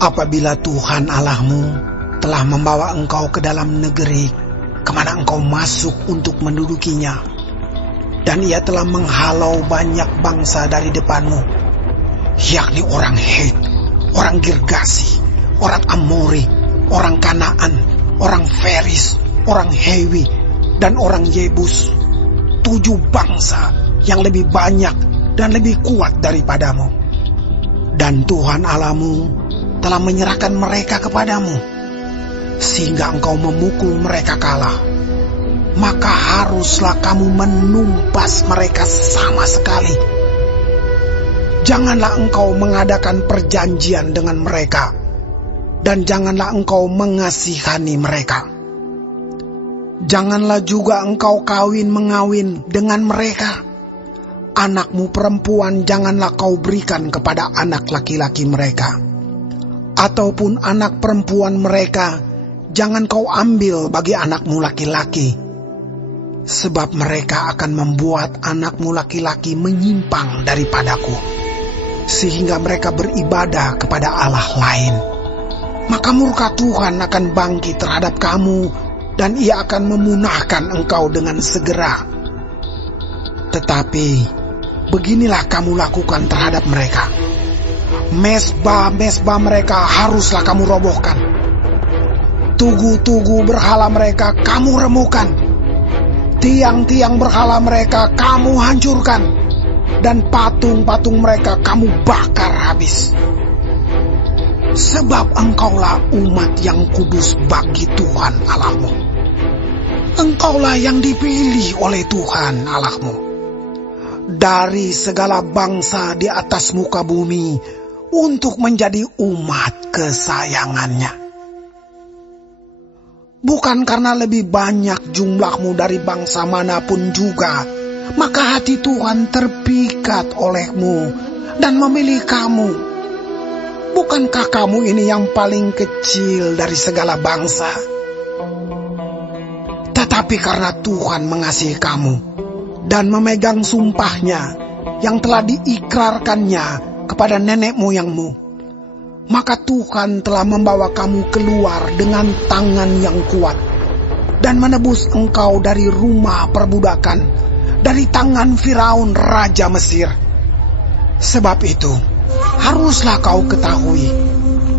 Apabila Tuhan Allahmu telah membawa engkau ke dalam negeri kemana engkau masuk untuk mendudukinya, dan ia telah menghalau banyak bangsa dari depanmu, yakni orang Het, orang Girgasi, orang Amori, orang Kanaan, orang Feris, orang Hewi, dan orang Yebus, 7 bangsa yang lebih banyak dan lebih kuat daripadamu. Dan Tuhan Allahmu telah menyerahkan mereka kepadamu, sehingga engkau memukul mereka kalah. Maka haruslah kamu menumpas mereka sama sekali. Janganlah engkau mengadakan perjanjian dengan mereka, dan janganlah engkau mengasihani mereka. Janganlah juga engkau kawin-mengawin dengan mereka. Anakmu perempuan janganlah kau berikan kepada anak laki-laki mereka, ataupun anak perempuan mereka jangan kau ambil bagi anakmu laki-laki, sebab mereka akan membuat anakmu laki-laki menyimpang daripadaku, sehingga mereka beribadah kepada Allah lain. Maka murka Tuhan akan bangkit terhadap kamu, dan ia akan memunahkan engkau dengan segera. Tetapi beginilah kamu lakukan terhadap mereka. Mesbah-mesbah mereka haruslah kamu robohkan. Tugu-tugu berhala mereka kamu remukan. Tiang-tiang berhala mereka kamu hancurkan. Dan patung-patung mereka kamu bakar habis. Sebab engkaulah umat yang kudus bagi Tuhan Allahmu. Engkaulah yang dipilih oleh Tuhan Allahmu dari segala bangsa di atas muka bumi untuk menjadi umat kesayangannya. Bukan karena lebih banyak jumlahmu dari bangsa manapun juga, maka hati Tuhan terpikat olehmu dan memilih kamu. Bukankah kamu ini yang paling kecil dari segala bangsa? Tetapi karena Tuhan mengasihi kamu dan memegang sumpahnya yang telah diikrarkannya kepada nenek moyangmu, maka Tuhan telah membawa kamu keluar dengan tangan yang kuat dan menebus engkau dari rumah perbudakan, dari tangan Firaun raja Mesir. Sebab itu haruslah kau ketahui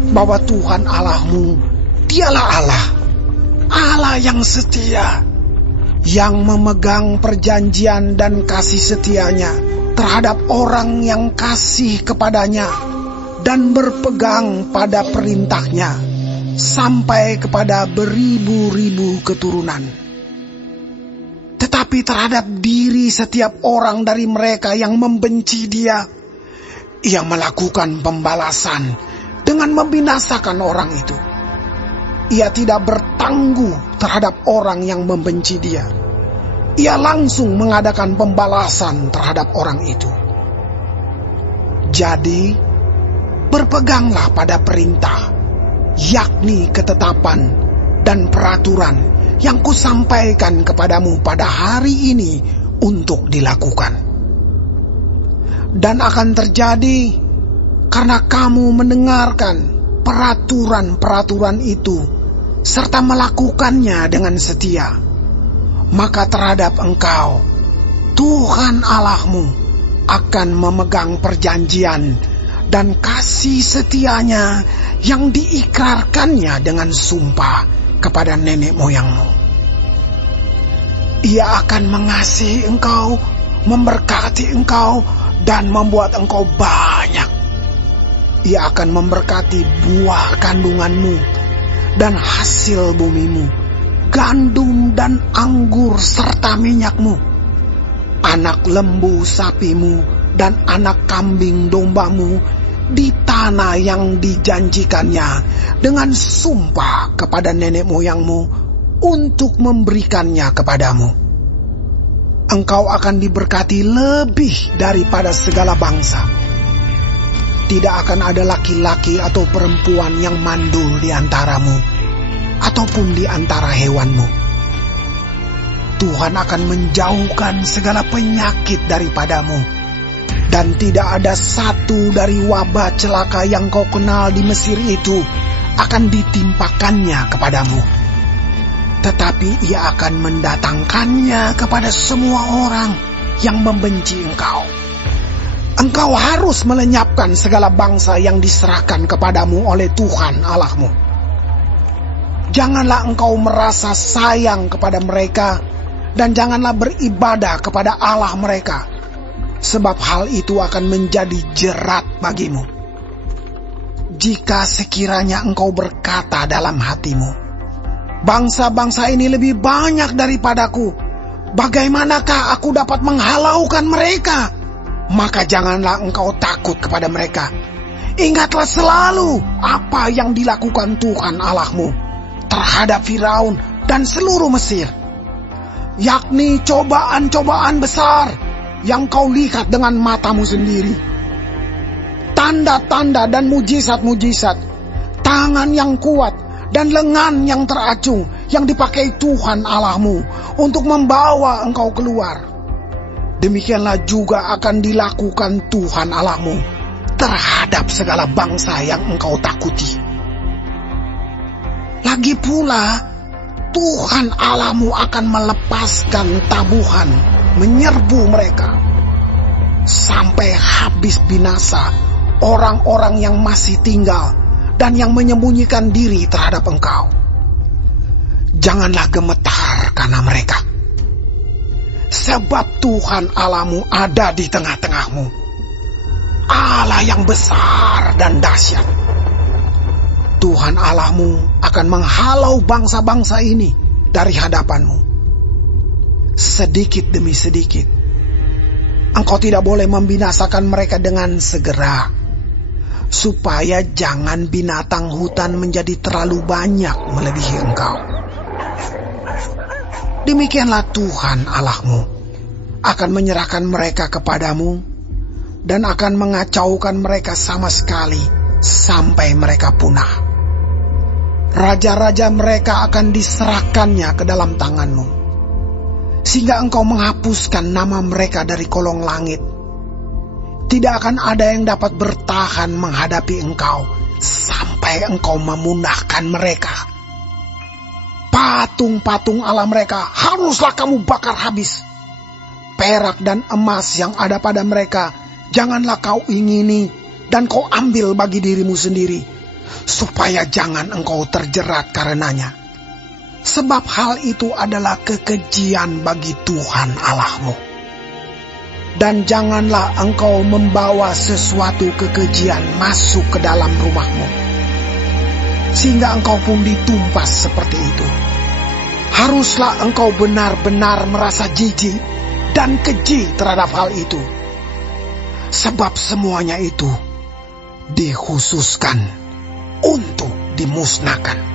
bahwa Tuhan Allahmu, dialah Allah, Allah yang setia, yang memegang perjanjian dan kasih setianya terhadap orang yang kasih kepadanya dan berpegang pada perintahnya sampai kepada beribu-ribu keturunan. Tetapi terhadap diri setiap orang dari mereka yang membenci Dia, Ia melakukan pembalasan dengan membinasakan orang itu. Ia tidak bertangguh terhadap orang yang membenci Dia. Ia langsung mengadakan pembalasan terhadap orang itu. Jadi, berpeganglah pada perintah, yakni ketetapan dan peraturan yang kusampaikan kepadamu pada hari ini untuk dilakukan. Dan akan terjadi karena kamu mendengarkan peraturan-peraturan itu serta melakukannya dengan setia, maka terhadap engkau Tuhan Allahmu akan memegang perjanjian dan kasih setianya yang diikrarkannya dengan sumpah kepada nenek moyangmu. Ia akan mengasihi engkau, memberkati engkau, dan membuat engkau banyak. Ia akan memberkati buah kandunganmu dan hasil bumimu, gandum dan anggur serta minyakmu, anak lembu sapimu dan anak kambing dombamu di tanah yang dijanjikannya dengan sumpah kepada nenek moyangmu untuk memberikannya kepadamu. Engkau akan diberkati lebih daripada segala bangsa. Tidak akan ada laki-laki atau perempuan yang mandul di antaramu, ataupun di antara hewanmu. Tuhan akan menjauhkan segala penyakit daripadamu, Dan tidak ada satu dari wabah celaka yang kau kenal di Mesir itu akan ditimpakannya kepadamu. Tetapi ia akan mendatangkannya kepada semua orang yang membenci engkau. Engkau harus melenyapkan segala bangsa yang diserahkan kepadamu oleh Tuhan Allahmu. Janganlah engkau merasa sayang kepada mereka, dan janganlah beribadah kepada Allah mereka, sebab hal itu akan menjadi jerat bagimu. Jika sekiranya engkau berkata dalam hatimu, bangsa-bangsa ini lebih banyak daripadaku, bagaimanakah aku dapat menghalaukan mereka? Maka janganlah engkau takut kepada mereka. Ingatlah selalu apa yang dilakukan Tuhan Allahmu terhadap Firaun dan seluruh Mesir, yakni cobaan-cobaan besar yang kau lihat dengan matamu sendiri. Tanda-tanda dan mujizat-mujizat, tangan yang kuat dan lengan yang teracung yang dipakai Tuhan Allahmu untuk membawa engkau keluar. Demikianlah juga akan dilakukan Tuhan Allahmu terhadap segala bangsa yang engkau takuti. Lagi pula, Tuhan Allahmu akan melepaskan tabuhan menyerbu mereka sampai habis binasa orang-orang yang masih tinggal dan yang menyembunyikan diri terhadap engkau. Janganlah gemetar karena mereka, sebab Tuhan Allahmu ada di tengah-tengahmu, Allah yang besar dan dahsyat. Tuhan Allahmu akan menghalau bangsa-bangsa ini dari hadapanmu. Sedikit demi sedikit, engkau tidak boleh membinasakan mereka dengan segera, supaya jangan binatang hutan menjadi terlalu banyak melebihi engkau. Demikianlah Tuhan Allahmu akan menyerahkan mereka kepadamu dan akan mengacaukan mereka sama sekali sampai mereka punah. Raja-raja mereka akan diserahkannya ke dalam tanganmu, sehingga engkau menghapuskan nama mereka dari kolong langit. Tidak akan ada yang dapat bertahan menghadapi engkau sampai engkau memunahkan mereka. Patung-patung Allah mereka haruslah kamu bakar habis. Perak dan emas yang ada pada mereka janganlah kau ingini dan kau ambil bagi dirimu sendiri, supaya jangan engkau terjerat karenanya. Sebab hal itu adalah kekejian bagi Tuhan Allahmu. Dan janganlah engkau membawa sesuatu kekejian masuk ke dalam rumahmu, sehingga engkau pun ditumpas seperti itu. Haruslah engkau benar-benar merasa jijik dan keji terhadap hal itu, sebab semuanya itu dikhususkan untuk dimusnahkan.